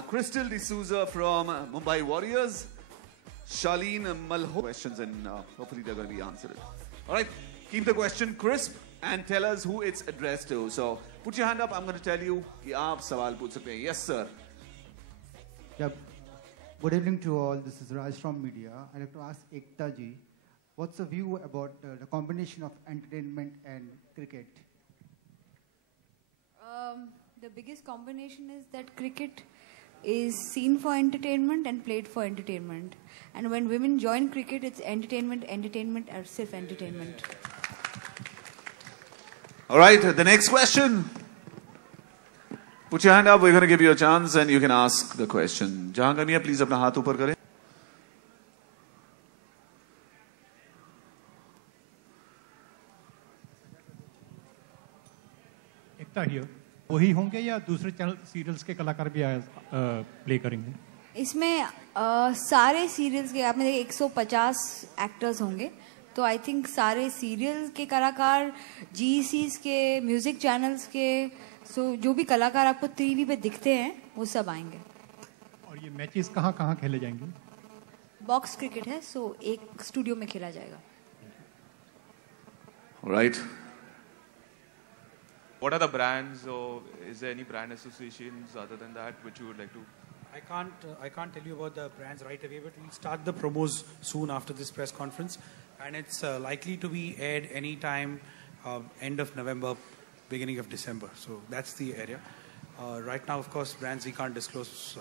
Crystal D'Souza from Mumbai Warriors. Charlene Malho. Questions and hopefully they're going to be answered. All right, keep the question crisp and tell us who it's addressed to. So put your hand up. I'm going to tell you कि आप सवाल पूछ सकते हैं. Yes, sir. Yeah. Good evening to all. This is Raj from media. I'd like to ask Ekta ji, what's the view about the combination of entertainment and cricket? The biggest combination is that cricket is seen for entertainment and played for entertainment. And when women join cricket, it's entertainment, entertainment, or self-entertainment. All right, the next question. Put your hand up. We're going to give you a chance and you can ask the question. Jahangir, please अपना हाथ ऊपर करें. एकता here. वही होंगे या दूसरे channel serials के कलाकार भी प्ले करेंगे? इसमें सारे सीरियल्स के आपने देखे 150 एक्टर्स होंगे, तो आई थिंक सारे सीरियल के कलाकार, जीसीस के, म्यूजिक चैनल्स के, सो जो भी कलाकार आपको टीवी पे दिखते हैं वो सब आएंगे. और ये मैचेस कहाँ खेले जाएंगे? बॉक्स क्रिकेट है, सो एक स्टूडियो में खेला जाएगा. Right. What are the brands, or is there any brand associations other than that which you would like to? I can't tell you about the brands right away, but we'll start the promos soon after this press conference, and it's likely to be aired anytime end of November, beginning of December. So that's the area. Right now, of course, brands we can't disclose.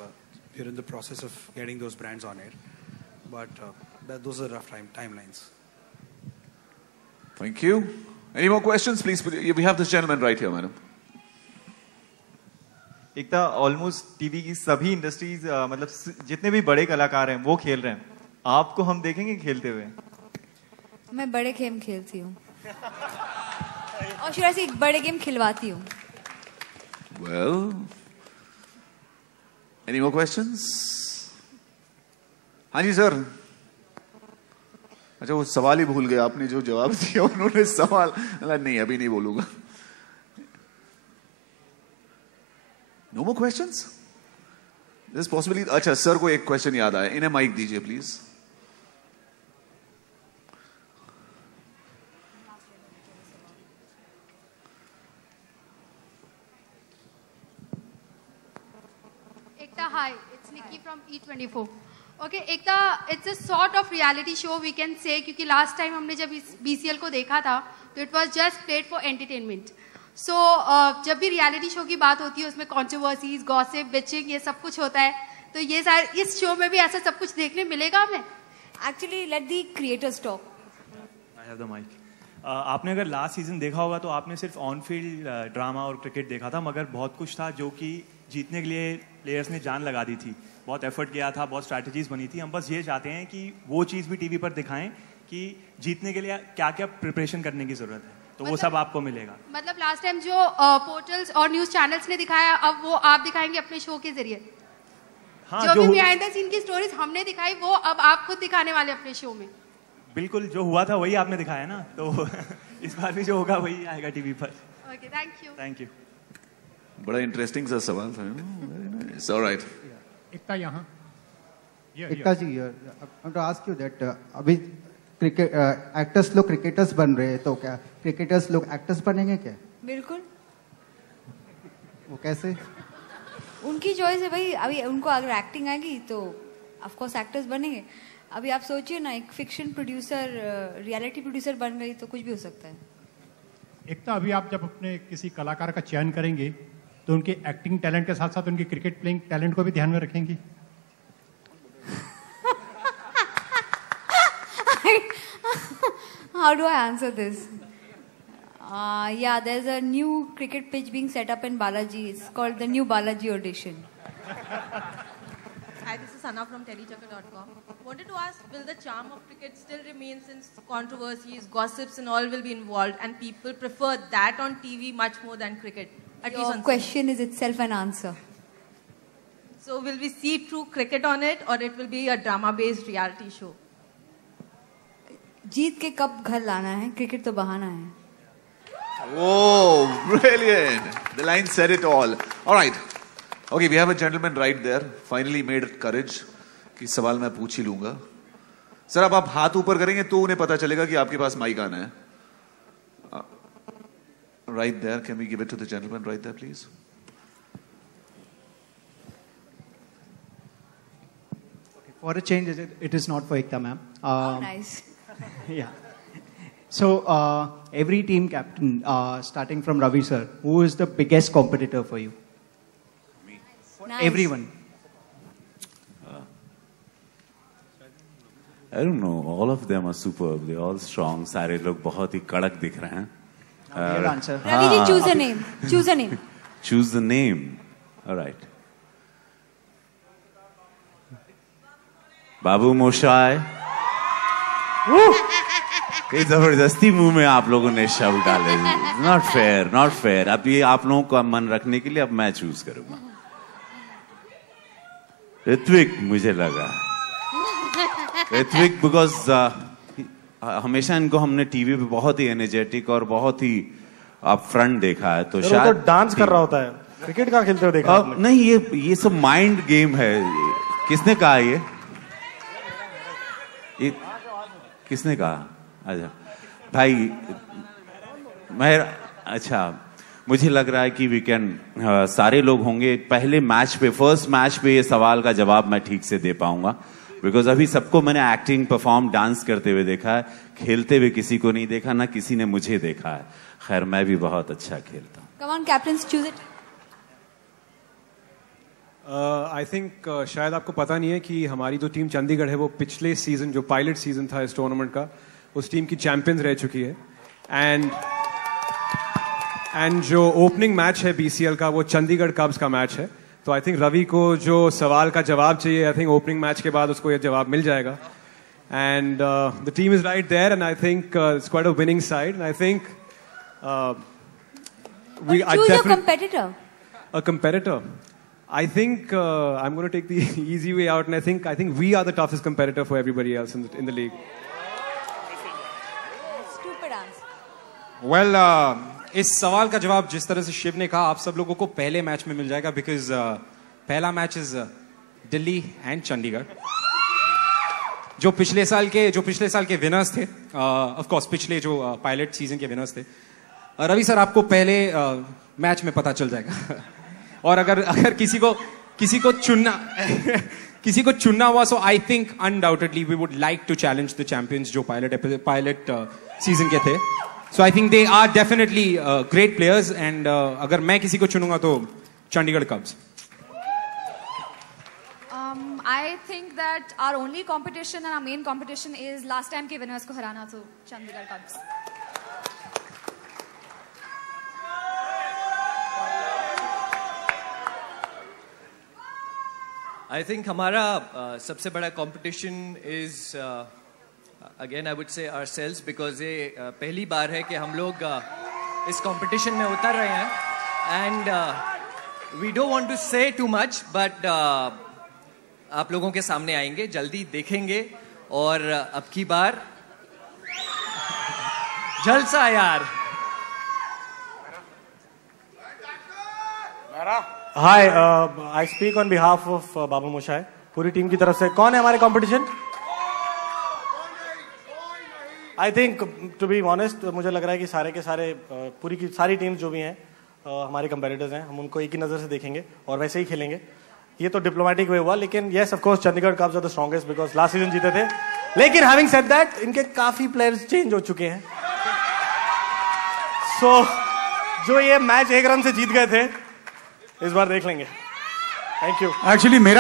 We're in the process of getting those brands on air, but those are rough timelines. Thank you. Any more questions, please? We have this gentleman right here, madam. Ekta, almost TV की सभी industries मतलब जितने भी बड़े कलाकार हैं वो खेल रहे हैं. आपको हम देखेंगे खेलते हुए? मैं बड़े गेम खेलती हूँ और शुरू से बड़े गेम खिलवाती हूँ. Well, any more questions? हाँ जी सर. अच्छा, वो सवाल ही भूल गए आपने जो जवाब दिया. उन्होंने सवाल नहीं, अभी नहीं बोलूंगा. No more questions? This possibly. अच्छा, सर को एक क्वेश्चन याद आया. इन्हें माइक दीजिए please. Ekta, hi, it's Nikki from E24. Okay, Ekta, it's a sort of reality show we can say, क्योंकि last time हमने जब इस BCL को देखा था तो it was just played for entertainment. So जब भी reality show की बात होती है उसमें controversies, gossip, bitching ये सब कुछ होता है, तो ये सारे इस show में भी ऐसा सब कुछ देखने मिलेगा हमें? Actually, let the creators talk. I have the mic. आपने अगर लास्ट सीजन देखा होगा तो आपने सिर्फ ऑन फील्ड ड्रामा और क्रिकेट देखा था, मगर बहुत कुछ था जो कि जीतने के लिए प्लेयर्स ने जान लगा दी थी, बहुत एफर्ट किया था, बहुत स्ट्रैटेजीज बनी थी. हम बस ये चाहते हैं कि वो चीज़ भी टीवी पर दिखाएं कि जीतने के लिए क्या क्या प्रिपरेशन करने की जरूरत है, तो वो सब आपको मिलेगा. मतलब लास्ट टाइम जो पोर्टल्स और न्यूज चैनल्स ने दिखाया, अब वो आप दिखाएंगे अपने शो के जरिए. हाँ, जो भी बिहाइंड द सीन की स्टोरीज हमने दिखाई वो अब आप खुद दिखाने वाले अपने शो में. बिल्कुल, जो हुआ था वही आपने दिखाया ना, तो इस बार भी जो होगा वही आएगा टीवी पर. Okay, thank you. Thank you. बड़ा इंटरेस्टिंग सा सवाल था. ऑलराइट. एकता यहाँ. Ekta ji, I want to ask you that अभी क्रिकेट एक्टर्स लोग क्रिकेटर्स बन रहे हैं, तो क्या क्रिकेटर्स लोग एक्टर्स बनेंगे क्या? बिल्कुल. वो कैसे? उनकी चॉइस है भाई. अभी उनको अगर एक्टिंग आएगी तो ऑफ कोर्स एक्टर्स बनेंगे. अभी आप सोचिए ना, एक फिक्शन प्रोड्यूसर रियलिटी प्रोड्यूसर बन गई तो कुछ भी हो सकता है. एकता, अभी आप जब अपने किसी कलाकार का चयन करेंगे तो उनके एक्टिंग टैलेंट के साथ साथ उनके क्रिकेट प्लेइंग टैलेंट को भी ध्यान में रखेंगी? How do I answer this? Yeah, there's a new cricket pitch being set up in Balaji. It's called the New Balaji Audition. Hi, this is Sana from Telechecker.com. Wanted to ask, will the charm of cricket still remain since controversies, gossips and all will be involved and people prefer that on TV much more than cricket? At least Your on question is itself an answer. So will we see true cricket on it or it will be a drama-based reality show? जीत के कब घर लाना है, cricket तो बहाना है. Oh, brilliant. The line said it all. All right. Okay, we have a gentleman right there. Finally made courage कि सवाल मैं पूछ ही लूंगा. सर अब आप हाथ ऊपर करेंगे तो उन्हें पता चलेगा कि आपके पास माइक आना है. Right there, can we give it to the gentleman right there, please? Okay, for a change, it is not for Ekta ma'am. Nice. Yeah. So every team captain, starting from Ravi sir, who is the biggest competitor for you? Nice. Everyone. I don't know. All of them are superb. They're all strong. सारे लोग बहुत ही कड़क दिख रहे हैं. Your answer. Ravi ji, choose a name. Choose a name. Choose the name. All right. बाबू मोशाय. ये जबरदस्ती मुंह में आप लोगों ने शब्द डाले. Not fair, not fair. अब ये आप लोगों का मन रखने के लिए अब मैं चूज करूंगा. ऋत्विक मुझे लगा. ऋत्विक बिकॉज हमेशा इनको हमने टीवी पे बहुत ही एनर्जेटिक और बहुत ही अप फ्रंट देखा है. तो शायद तो डांस कर रहा होता है. क्रिकेट का खेलते हुए देखा आपने? नहीं, ये सब माइंड गेम है. किसने कहा ये किसने कहा? अच्छा भाई मैं अच्छा मुझे लग रहा है कि वी कैन सारे लोग होंगे पहले मैच पे, फर्स्ट मैच पे ये सवाल का जवाब मैं ठीक से दे पाऊंगा. बिकॉज अभी सबको मैंने एक्टिंग, परफॉर्म, डांस करते हुए देखा है. खेलते हुए किसी को नहीं देखा, ना किसी ने मुझे देखा है. खैर मैं भी बहुत अच्छा खेलता हूँ. Come on, captains, choose it. I think शायद आपको पता नहीं है कि हमारी जो टीम चंडीगढ़ है वो पिछले सीजन, जो पायलट सीजन था इस टूर्नामेंट का, उस टीम की चैंपियंस रह चुकी है. एंड जो ओपनिंग मैच है बीसीएल का वो चंडीगढ़ कब्स का मैच है. तो आई थिंक रवि को जो सवाल का जवाब चाहिए, आई थिंक ओपनिंग मैच के बाद उसको ये जवाब मिल जाएगा. And the team is right there and I think it's quite a winning side. I think choose a competitor. A competitor. I think I'm going to take the easy way out, and I think we are the toughest competitor for everybody else in the league. Stupid answer. Well, इस सवाल का जवाब जिस तरह से शिव ने कहा, आप सब लोगों को पहले मैच में मिल जाएगा. बिकॉज पहला match is Delhi and Chandigarh. जो पिछले साल के विनर्स थे, ऑफ कोर्स पिछले जो पायलट सीजन के विनर्स थे. रवि सर, आपको पहले मैच में पता चल जाएगा. और अगर किसी को चुनना हुआ, so I think undoubtedly we would like to challenge the champions जो पायलट सीजन के थे. So I think they are definitely great players. And अगर मैं किसी को चुनूंगा तो Chandigarh कब्स. I think that our only competition and our main competition is last time के winners को हराना, so चंडीगढ़ कब्स. I think हमारा सबसे बड़ा competition is again I would say ourselves, because ये पहली बार है कि हम लोग इस competition में उतर रहे हैं. And we don't want to say too much, but आप लोगों के सामने आएंगे, जल्दी देखेंगे. और अब की बार जलसा यार. Hi, I speak on behalf of Babu Moshai. पूरी टीम की तरफ से कौन है हमारे competition? I think to be honest मुझे लग रहा है कि सारे के सारे पूरी की सारी टीम्स जो भी हैं हमारे कंपेटिटर्स हैं, हम उनको एक ही नज़र से देखेंगे और वैसे ही खेलेंगे. ये तो डिप्लोमेटिक वे हुआ, लेकिन yes of course Chandigarh Cubs are the strongest because last season जीते थे. लेकिन हैविंग सेड दैट, इनके काफी प्लेयर्स चेंज हो चुके हैं. सो जो ये मैच 1 रन से जीत गए थे, इस बार देख लेंगे. Thank you. एक्चुअली मेरा